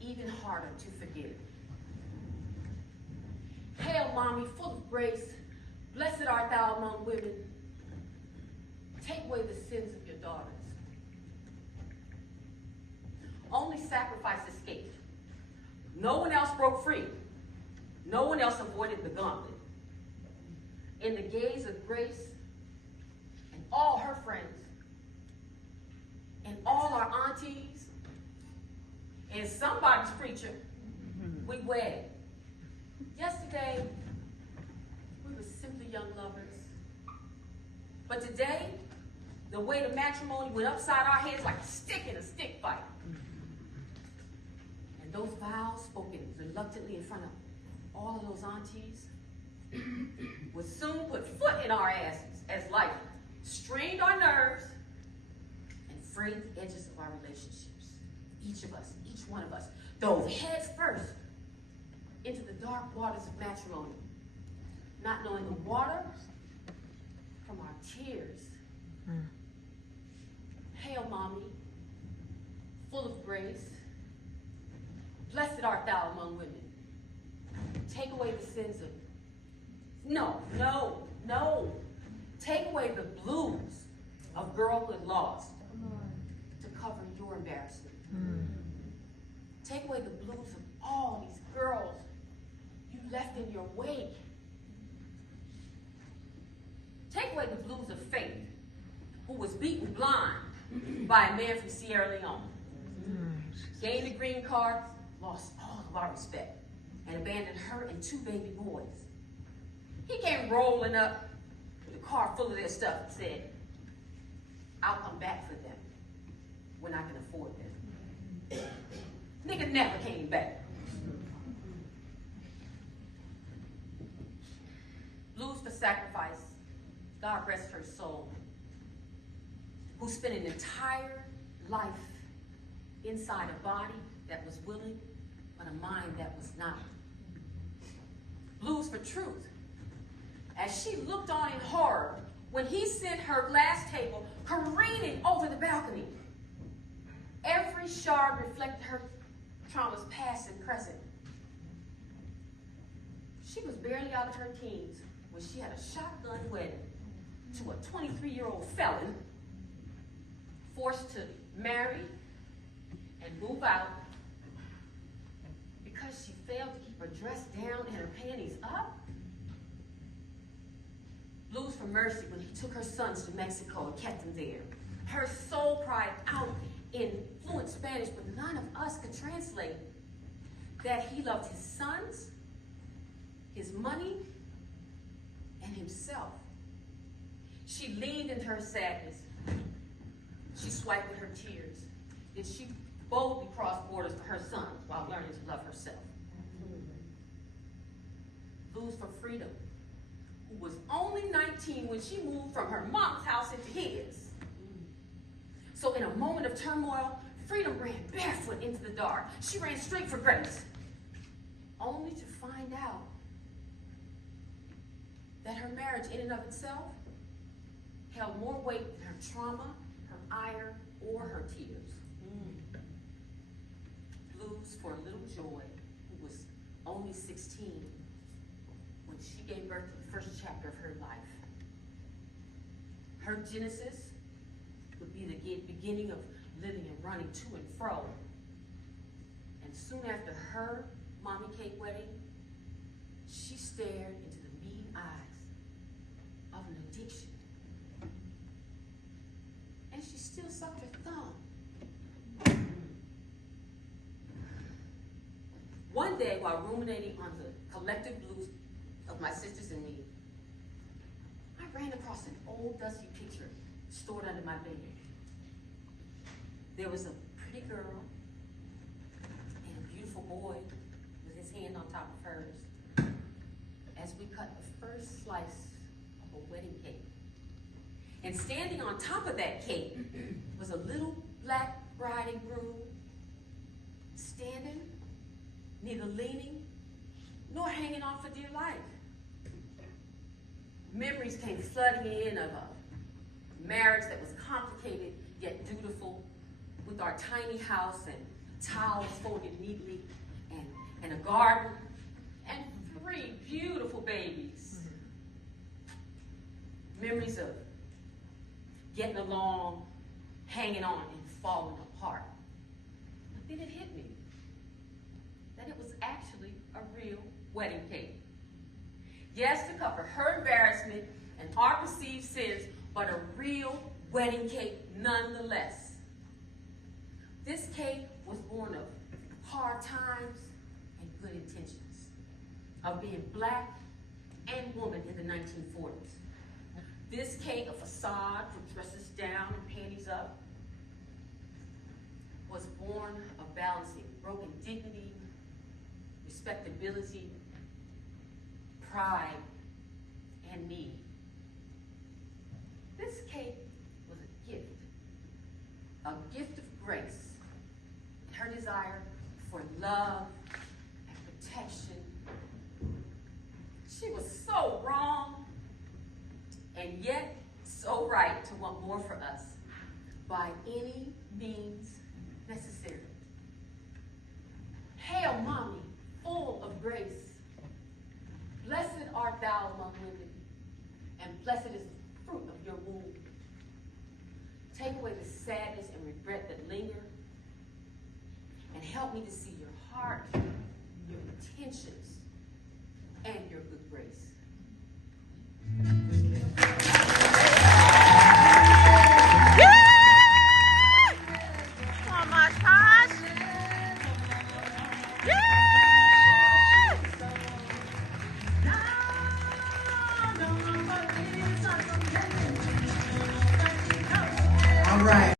even harder to forgive. Hail, Mommy, full of grace, blessed art thou among women. Take away the sins of your daughters. Only sacrifice escaped. No one else broke free. No one else avoided the gauntlet. In the gaze of Grace and all her friends, and all our aunties, and somebody's preacher, we wed. Yesterday, we were simply young lovers. But today, the weight of matrimony went upside our heads like a stick in a stick fight. And those vows spoken reluctantly in front of all of those aunties would soon put foot in our asses as life strained our nerves and frayed the edges of our relationships. Each of us, each one of us, dove heads first into the dark waters of matrimony, not knowing the water from our tears. Hail, Mommy, full of grace, blessed art thou among women. Take away the sins of, no. Take away the blues of girlhood lost to cover your embarrassment. Take away the blues of all these girls you left in your wake. Take away the blues of Faith, who was beaten blind by a man from Sierra Leone. Gained a green card, lost all of our respect, and abandoned her and 2 baby boys. He came rolling up with a car full of their stuff and said, I'll come back for them when I can afford them. Nigga never came back. Blues for Sacrifice, God rest her soul, who spent an entire life inside a body that was willing, but a mind that was not. Blues for Truth, as she looked on in horror when he sent her glass table careening over the balcony. Every shard reflected her traumas past and present. She was barely out of her teens when she had a shotgun wedding to a 23-year-old felon, forced to marry and move out because she failed to keep her dress down and her panties up. Blues for Mercy when he took her sons to Mexico and kept them there. Her soul cried out in fluent Spanish, but none of us could translate, that he loved his sons, his money, and himself. She leaned into her sadness. She swiped with her tears. Then she boldly crossed borders for her sons while learning to love herself. Blues for Freedom, who was only 19 when she moved from her mom's house into his. So in a moment of turmoil, Freedom ran barefoot into the dark. She ran straight for Grace, only to find out that her marriage in and of itself held more weight than her trauma, her ire, or her tears. Blues for Little Joy, who was only 16 when she gave birth to the first chapter of her life. Her genesis would be the beginning of living and running to and fro. And soon after her MommyCake wedding, she stared into the mean eyes of an addiction. And she still sucked her thumb. One day, while ruminating on the collective blues of my sisters and me, I ran across an old dusty picture stored under my bed. There was a pretty girl and a beautiful boy with his hand on top of hers as we cut the first slice of a wedding cake. And standing on top of that cake was a little black bride and groom, standing, neither leaning nor hanging on for dear life. Memories came flooding in of a marriage that was complicated yet dutiful, with our tiny house and towels folded neatly, and a garden, and 3 beautiful babies. Memories of getting along, hanging on, and falling apart. But then it hit me that it was actually a real wedding cake. Yes, to cover her embarrassment and our perceived sins, but a real wedding cake nonetheless. This cake was born of hard times and good intentions, of being black and woman in the 1940s. This cake, a facade for dresses down and panties up, was born of balancing broken dignity, respectability, pride, and need. This cake was a gift of grace, and her desire for love and protection. She was so wrong, and yet so right to want more for us by any means necessary. Hail, Mommy, full of grace. Blessed art thou among women, and blessed is the fruit of your womb. Take away the sadness and regret that linger, and help me to see